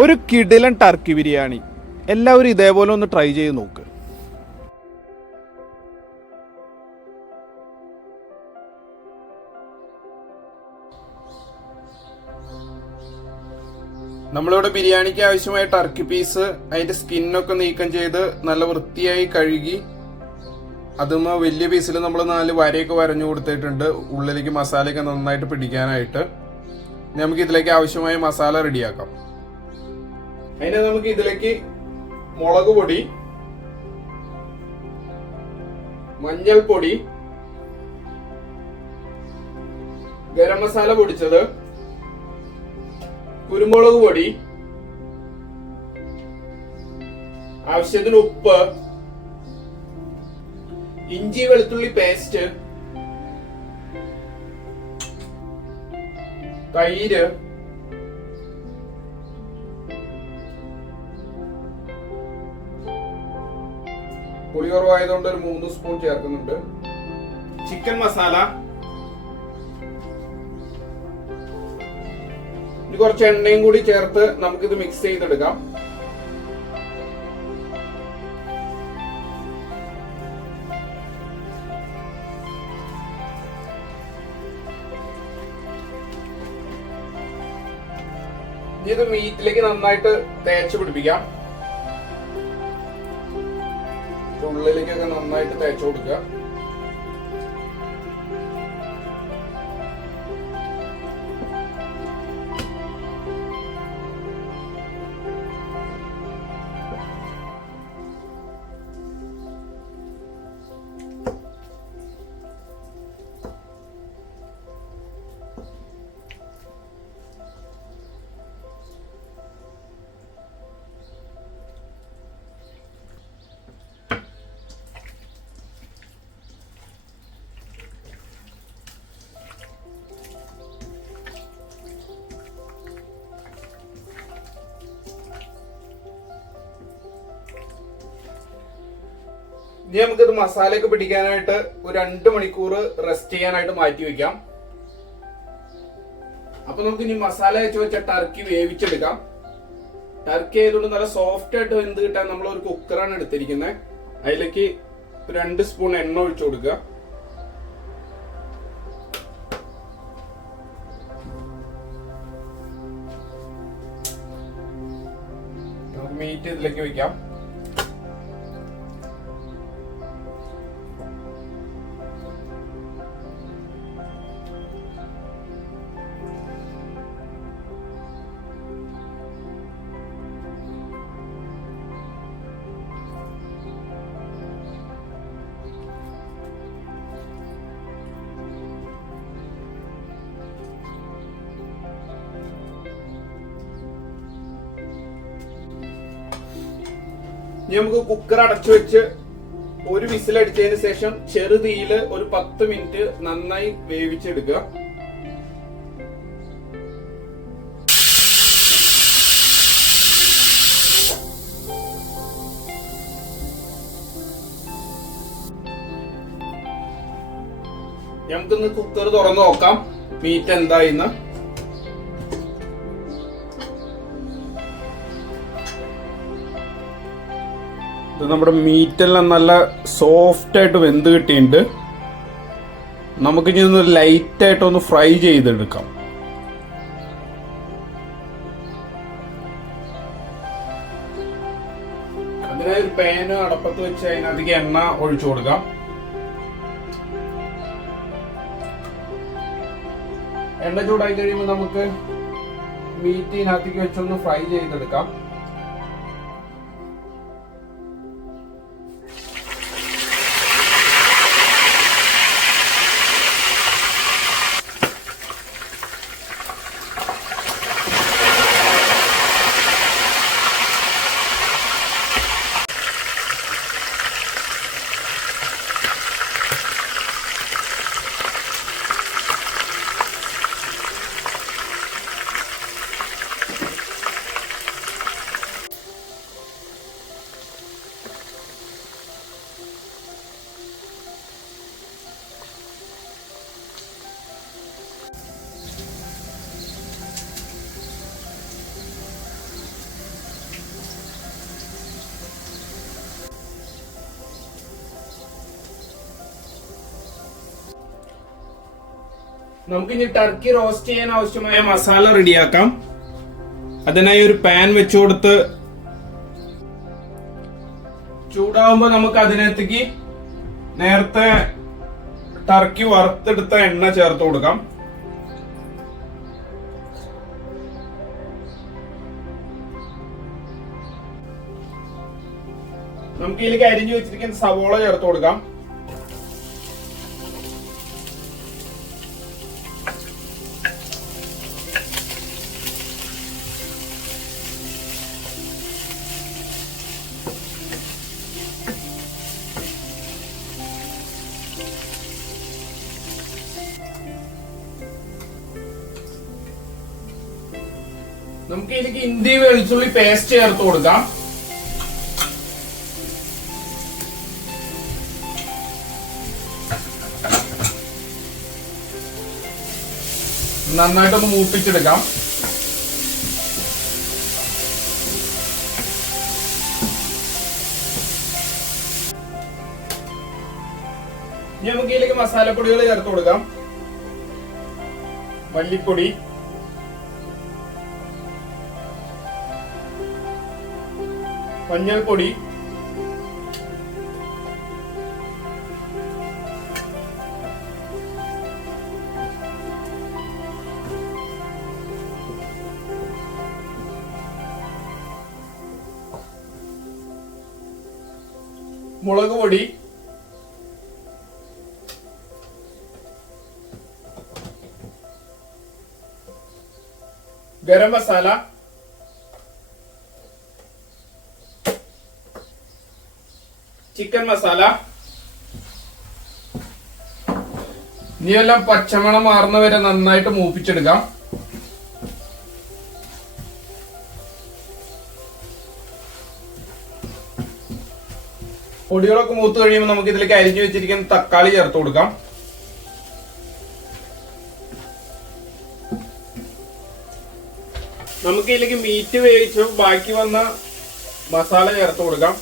ഒരു കിടിലൻ ടർക്കി ബിരിയാണി. എല്ലാവരും ഇതേപോലെ ഒന്ന് ട്രൈ ചെയ്ത് നോക്ക്. നമ്മളിവിടെ ബിരിയാണിക്ക് ആവശ്യമായ ടർക്കി പീസ് അതിന്റെ സ്കിന്നൊക്കെ നീക്കം ചെയ്ത് നല്ല വൃത്തിയായി കഴുകി അതുമ്മ വലിയ പീസിൽ നമ്മൾ 4 വരയൊക്കെ വരഞ്ഞു കൊടുത്തിട്ടുണ്ട്, ഉള്ളിലേക്ക് മസാലയൊക്കെ നന്നായിട്ട് പിടിക്കാനായിട്ട്. നമുക്ക് ഇതിലേക്ക് ആവശ്യമായ മസാല റെഡിയാക്കാം. അതിന് നമുക്ക് ഇതിലേക്ക് മുളക് പൊടി, മഞ്ഞൾപ്പൊടി, ഗരം മസാല പൊടിച്ചത്, കുരുമുളക് പൊടി, ആവശ്യത്തിന് ഉപ്പ്, ഇഞ്ചി വെളുത്തുള്ളി പേസ്റ്റ്, തൈര്, പുളി കുറവായതുകൊണ്ട് ഒരു 3 സ്പൂൺ ചേർക്കുന്നുണ്ട്. ചിക്കൻ മസാല, കുറച്ച് എണ്ണയും കൂടി ചേർത്ത് നമുക്കിത് മിക്സ് ചെയ്തെടുക്കാം. ഇത് മീറ്റിലേക്ക് നന്നായിട്ട് തേച്ച് പിടിപ്പിക്കാം. ഉള്ളിലേക്കൊക്കെ നന്നായിട്ട് തേച്ച് കൊടുക്കുക. ഇനി നമുക്കിത് മസാലയൊക്കെ പിടിക്കാനായിട്ട് ഒരു 2 മണിക്കൂർ റെസ്റ്റ് ചെയ്യാനായിട്ട് മാറ്റി വെക്കാം. അപ്പൊ നമുക്ക് ഇനി മസാല വെച്ച ടർക്കി വേവിച്ചെടുക്കാം. ടർക്കി ആയതുകൊണ്ട് നല്ല സോഫ്റ്റ് ആയിട്ട് വെന്ത് കിട്ടാൻ നമ്മൾ ഒരു കുക്കറാണ് എടുത്തിരിക്കുന്നത്. അതിലേക്ക് 2 സ്പൂൺ എണ്ണ ഒഴിച്ചു കൊടുക്കുക. നമുക്ക് മീറ്റ് ഇതിലേക്ക് വെക്കാം. ഇനി നമുക്ക് കുക്കർ അടച്ചു വെച്ച് ഒരു വിസിൽ അടിച്ചതിന് ശേഷം ചെറുതീയില് ഒരു 10 മിനിറ്റ് നന്നായി വേവിച്ചെടുക്കുക. നമുക്കിന്ന് കുക്കർ തുറന്നു നോക്കാം മീറ്റ് എന്തായിന്ന്. നമ്മുടെ മീറ്റെല്ലാം നല്ല സോഫ്റ്റ് ആയിട്ട് വെന്ത് കിട്ടിയിട്ടുണ്ട്. നമുക്കിനി ഒന്ന് ലൈറ്റ് ആയിട്ട് ഒന്ന് ഫ്രൈ ചെയ്തെടുക്കാം. അതിനായി ഒരു പാന് അടപ്പത്ത് വെച്ച് അതിനകത്തേക്ക് എണ്ണ ഒഴിച്ചു കൊടുക്കാം. എണ്ണ ചൂടായി കഴിയുമ്പോൾ നമുക്ക് മീറ്റ് ഇതിനകത്തേക്ക് വെച്ചൊന്ന് ഫ്രൈ ചെയ്തെടുക്കാം. നമുക്ക് ഇനി ടർക്കി റോസ്റ്റ് ചെയ്യാൻ ആവശ്യമായ മസാല റെഡിയാക്കാം. അതിനായി ഒരു പാൻ വെച്ചു കൊടുത്ത് ചൂടാവുമ്പോ നമുക്ക് അതിനകത്തേക്ക് നേരത്തെ ടർക്കി വറുത്തെടുത്ത എണ്ണ ചേർത്ത് കൊടുക്കാം. നമുക്ക് ഇതിലേക്ക് അരിഞ്ഞു വെച്ചിരിക്കുന്ന സവോള ചേർത്ത് കൊടുക്കാം. നമുക്ക് ഇതിലേക്ക് ഇഞ്ചി വെളുത്തുള്ളി പേസ്റ്റ് ചേർത്ത് കൊടുക്കാം. നന്നായിട്ടൊന്ന് മൂപ്പിച്ചെടുക്കാം. ഇനി നമുക്ക് ഇതിലേക്ക് മസാലപ്പൊടികൾ ചേർത്ത് കൊടുക്കാം. മല്ലിപ്പൊടി, മഞ്ഞൾപ്പൊടി, മുളക് പൊടി, ഗരം മസാല, ചിക്കൻ മസാല. ഇനിയെല്ലാം പച്ചമണം മാറുന്നവരെ നന്നായിട്ട് മൂപ്പിച്ചെടുക്കാം. പൊടികളൊക്കെ മൂത്ത് കഴിയുമ്പോൾ നമുക്ക് ഇതിലേക്ക് അരിഞ്ഞു വെച്ചിരിക്കുന്ന തക്കാളി ചേർത്ത് കൊടുക്കാം. നമുക്ക് ഇതിലേക്ക് മീറ്റ് വേവിച്ച് ബാക്കി വന്ന മസാല ചേർത്ത് കൊടുക്കാം.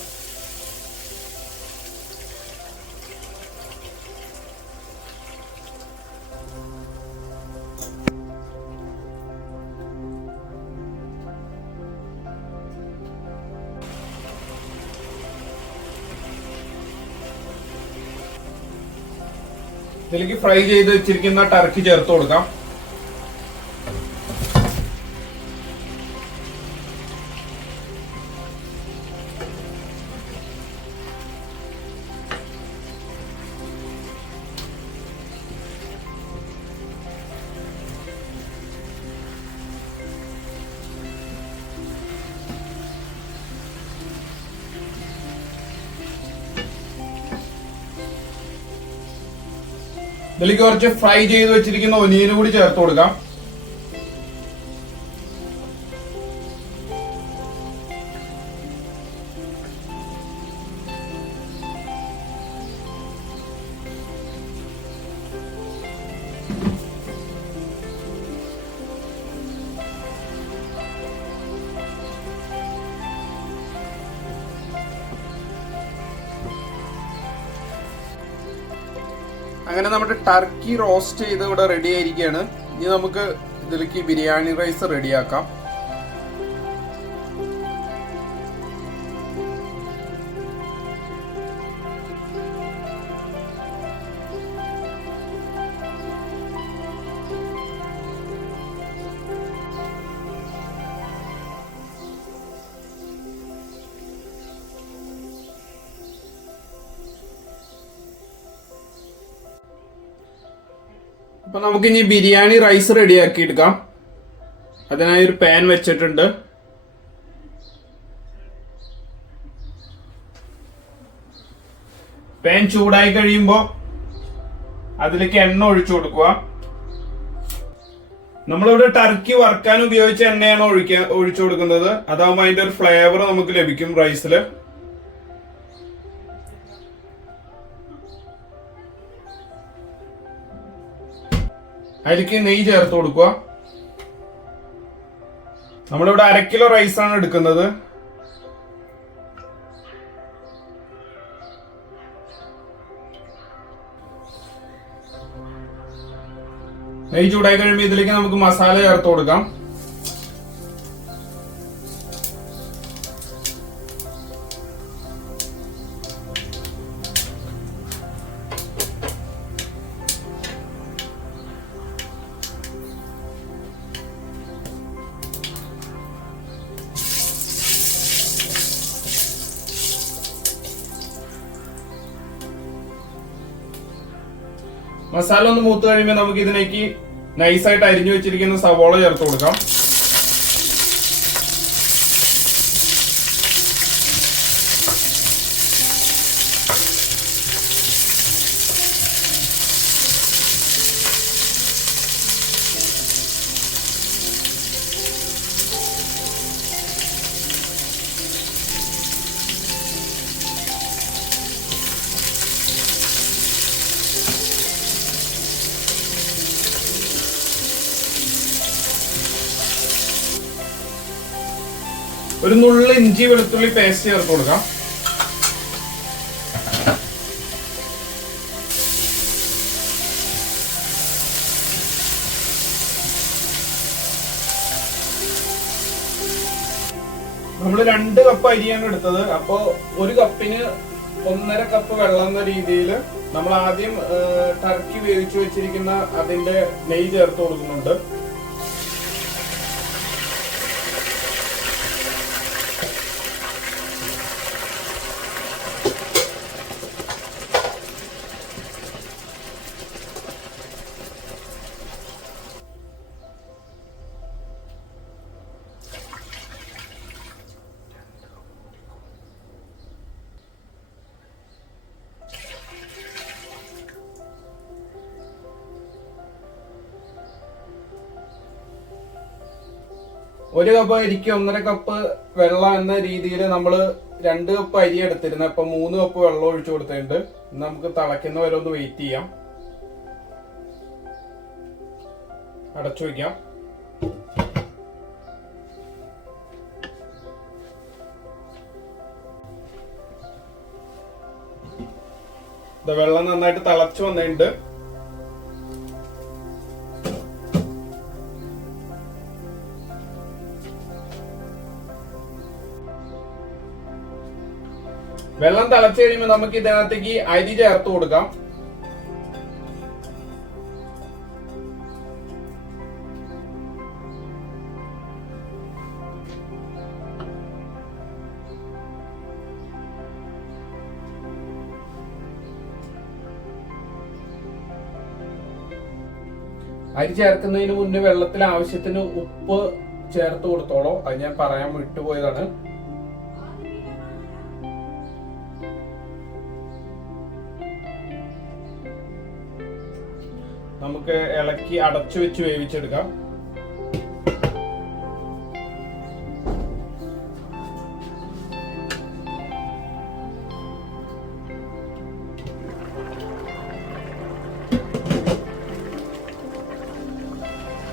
ഇതിലേക്ക് ഫ്രൈ ചെയ്ത് വെച്ചിരിക്കുന്ന ടർക്കി ചേർത്ത് കൊടുക്കാം. ഇതിലേക്ക് കുറച്ച് ഫ്രൈ ചെയ്ത് വെച്ചിരിക്കുന്ന ഒനിയനും കൂടി ചേർത്ത് കൊടുക്കാം. അങ്ങനെ നമ്മുടെ ടർക്കി റോസ്റ്റ് ചെയ്ത് ഇവിടെ റെഡി ആയിരിക്കുകയാണ്. ഇനി നമുക്ക് ഇതിലേക്ക് ബിരിയാണി റൈസ് റെഡിയാക്കാം. അപ്പൊ നമുക്ക് ഇനി ബിരിയാണി റൈസ് റെഡിയാക്കി എടുക്കാം. അതിനായി ഒരു പാൻ വെച്ചിട്ടുണ്ട്. പാൻ ചൂടായി കഴിയുമ്പോൾ അതിലേക്ക് എണ്ണ ഒഴിച്ചു കൊടുക്കുക. നമ്മളിവിടെ ടർക്കി വറുക്കാൻ ഉപയോഗിച്ച എണ്ണയാണ് ഒഴിച്ചു കൊടുക്കുന്നത്. അതാവുമ്പോൾ അതിന്റെ ഒരു ഫ്ലേവർ നമുക്ക് ലഭിക്കും റൈസില്. അതിലേക്ക് നെയ്യ് ചേർത്ത് കൊടുക്കുക. നമ്മളിവിടെ 1/2 കിലോ റൈസാണ് എടുക്കുന്നത്. നെയ്യ് ചൂടായി കഴിയുമ്പോൾ ഇതിലേക്ക് നമുക്ക് മസാല ചേർത്ത് കൊടുക്കാം. മസാല ഒന്ന് മൂത്ത് കഴിയുമ്പോൾ നമുക്ക് ഇതിലേക്ക് നൈസായിട്ട് അരിഞ്ഞു വെച്ചിരിക്കുന്ന സവോള ചേർത്ത് കൊടുക്കാം. ഒരു നുള്ള് ഇഞ്ചി വെളുത്തുള്ളി പേസ്റ്റ് ചേർത്ത് കൊടുക്കാം. നമ്മൾ 2 കപ്പ് അരിയാണ് എടുത്തത്. അപ്പോ 1 കപ്പിന് 1.5 കപ്പ് വെള്ളം എന്ന രീതിയിൽ നമ്മൾ ആദ്യം ടർക്കി വേവിച്ചു വെച്ചിരിക്കുന്ന അതിന്റെ നെയ്യ് ചേർത്ത് കൊടുക്കുന്നുണ്ട്. ഒരു കപ്പ് അരിക്ക് 1.5 കപ്പ് വെള്ളം എന്ന രീതിയിൽ നമ്മൾ 2 കപ്പ് അരി എടുത്തിരുന്നു. അപ്പൊ 3 കപ്പ് വെള്ളം ഒഴിച്ചു കൊടുത്തിട്ടുണ്ട്. നമുക്ക് തിളയ്ക്കുന്ന വരെ ഒന്ന് വെയിറ്റ് ചെയ്യാം. അടച്ചു വയ്ക്കാം. വെള്ളം നന്നായിട്ട് തിളച്ചു വന്നിട്ടുണ്ട്. വെള്ളം തിളച്ചു കഴിയുമ്പോൾ നമുക്ക് ഇതിനകത്തേക്ക് അരി ചേർത്ത് കൊടുക്കാം. അരി ചേർക്കുന്നതിന് മുന്നേ വെള്ളത്തിൽ ആവശ്യത്തിന് ഉപ്പ് ചേർത്ത് കൊടുത്തോളൂ. അത് ഞാൻ പറയാൻ വിട്ടുപോയതാണ്. നമുക്ക് ഇളക്കി അടച്ചു വെച്ച് വേവിച്ചെടുക്കാം.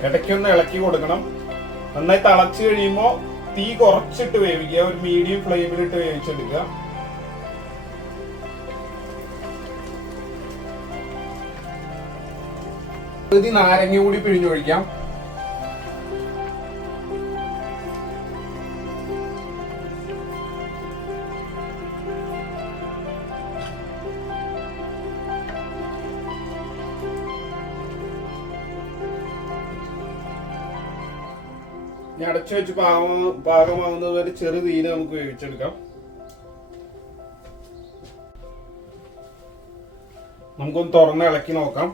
ഇടയ്ക്കൊന്ന് ഇളക്കി കൊടുക്കണം. നന്നായി തിളച്ചു കഴിയുമ്പോൾ തീ കുറച്ചിട്ട് വേവിക്കുക. ഒരു മീഡിയം ഫ്ലെയിമിലിട്ട് വേവിച്ചെടുക്കുക. നാരങ്ങ കൂടി പിഴിഞ്ഞൊഴിക്കാം. അടച്ചു വെച്ച് പാകമാകുന്നത് വരെ ചെറു തീയിൽ നമുക്ക് വേവിച്ചെടുക്കാം. നമുക്കൊന്ന് തുറന്ന് ഇളക്കി നോക്കാം.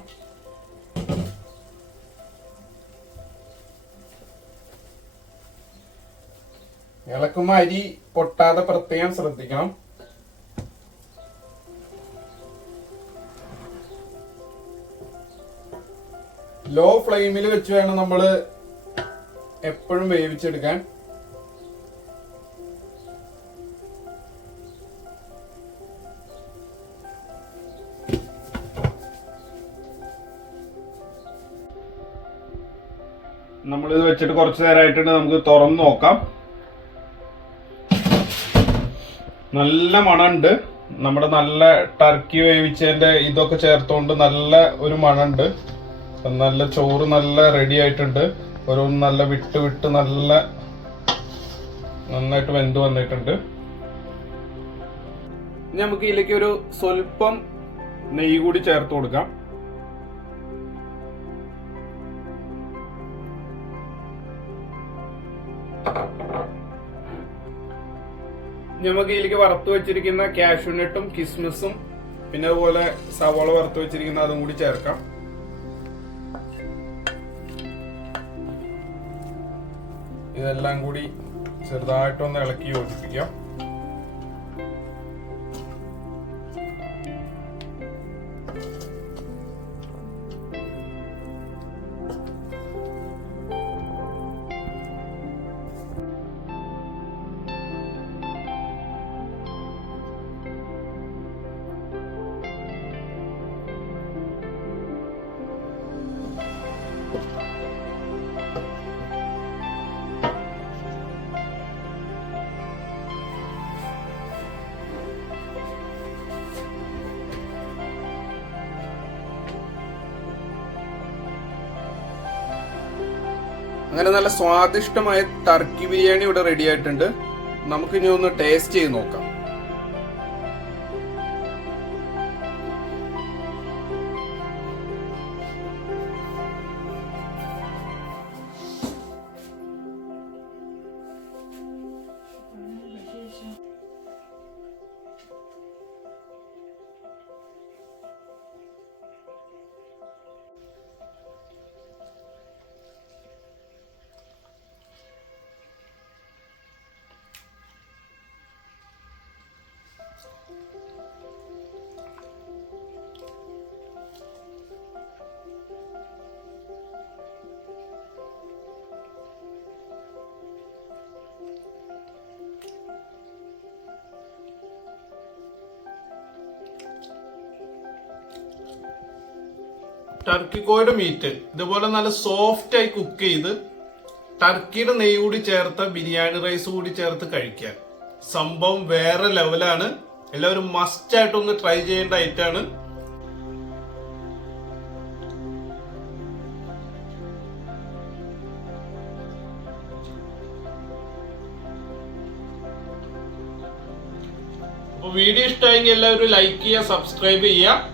ഇളക്കുമ്പോൾ അരി പൊട്ടാതെ പ്രത്യേകം ശ്രദ്ധിക്കണം. ലോ ഫ്ലെയിമിൽ വെച്ച് വേണം നമ്മൾ എപ്പോഴും വേവിച്ചെടുക്കാൻ. നമ്മളിത് വെച്ചിട്ട് കുറച്ചു നേരമായിട്ടുണ്ട്. നമുക്ക് തുറന്ന് നോക്കാം. നല്ല മണമുണ്ട്. നമ്മുടെ നല്ല ടർക്കി വേവിച്ചതിന്റെ ഇതൊക്കെ ചേർത്തുകൊണ്ട് നല്ല ഒരു മണമുണ്ട്. നല്ല ചോറ് നല്ല റെഡി ആയിട്ടുണ്ട്. ഓരോന്ന് നല്ല വിട്ട് വിട്ട് നന്നായിട്ട് വെന്ത് വന്നിട്ടുണ്ട്. ഇനി നമുക്ക് ഇതിലേക്ക് ഒരു സ്വല്പം നെയ്യ് കൂടി ചേർത്ത് കൊടുക്കാം. നമുക്ക് ഇതിലേക്ക് വറുത്ത് വെച്ചിരിക്കുന്ന കാഷ്യൂനട്ടും കിസ്മിസും പിന്നെ അതുപോലെ സവാള വറുത്ത് വെച്ചിരിക്കുന്ന അതും കൂടി ചേർക്കാം. ഇതെല്ലാം കൂടി ചെറുതായിട്ടൊന്ന് ഇളക്കി യോജിപ്പിക്കാം. അങ്ങനെ നല്ല സ്വാദിഷ്ടമായ ടർക്കി ബിരിയാണി ഇവിടെ റെഡി ആയിട്ടുണ്ട്. നമുക്കിനി ഒന്ന് ടേസ്റ്റ് ചെയ്ത് നോക്കാം. ടർക്കിക്കോയുടെ മീറ്റ് ഇതുപോലെ നല്ല സോഫ്റ്റ് ആയി കുക്ക് ചെയ്ത് ടർക്കിയുടെ നെയ്യ് കൂടി ചേർത്ത ബിരിയാണി റൈസ് കൂടി ചേർത്ത് കഴിക്കാൻ സംഭവം വേറെ ലെവലാണ്. എല്ലാവരും മസ്റ്റ് ആയിട്ടൊന്ന് ട്രൈ ചെയ്യേണ്ട ഐറ്റാണ്. അപ്പൊ വീഡിയോ ഇഷ്ടമായെങ്കിൽ എല്ലാവരും ലൈക്ക് ചെയ്യുക, സബ്സ്ക്രൈബ് ചെയ്യുക.